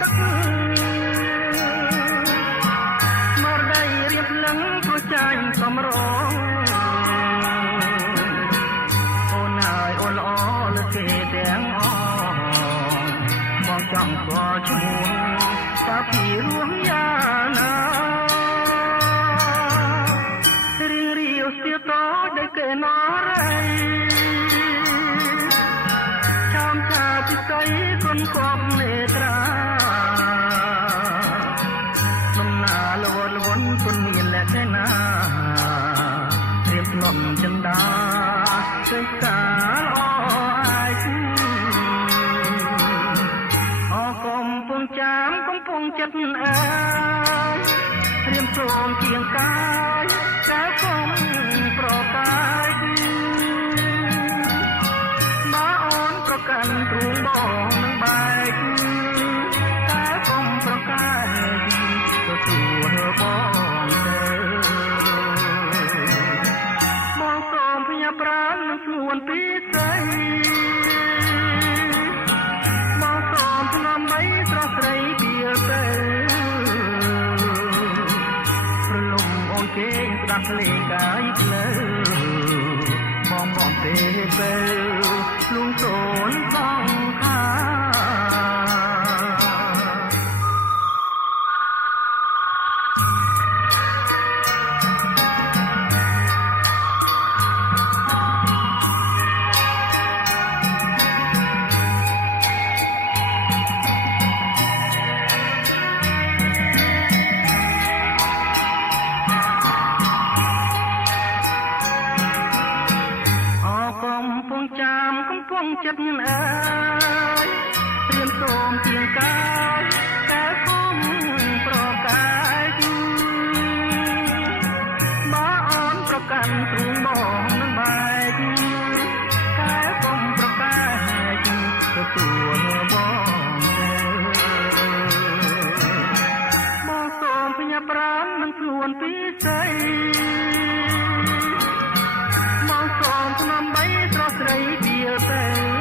ទឹកមកដៃរៀបលឹងព្រោះចាញ់សំរងអូនហើយអូនល្អលើគេទាំងអស់បងចង់ស្គាល់ឈ្មោះតើពីរួមយ៉ាងណារៀងរាវស្ទើរតដោយគេណរ៉ៃចាំថាពិសីគុណគប់នេត្រានំណាលវលវនគុណមានលក្ខណៈរៀបលំចិន្តាសេចក្ដីល្អអាយអកំពុងចាំកំពុងចិត្តអើយរៀមសូមជាងកាយកាយគុំប្រកាយមកអូនប្រកាន់ទ្រូងបងនឹងបែកកាយគុំប្រកាយទទួលបងទៅមកសូមផ្ញើប្រាណនឹងខ្លួនពីស្រីស្រស់ស្រីពីទៅប្រលំអូនគេស្ដាប់លេងកាយភ្លើបងពេលលួងសូនផងខាចាំកំពុងចិត្តអើយព្រៀមសូមជាងកាយកាយគុំប្រកាយមកអូនប្រកាន់ទ្រូងបងនឹងបែកកាយគុំប្រកាយទទួលបងមកសូមផ្ញើប្រាណនឹងខ្លួនពីស្រីមកសូមឆ្នាំបីស្រស់ស្រីពីទៅ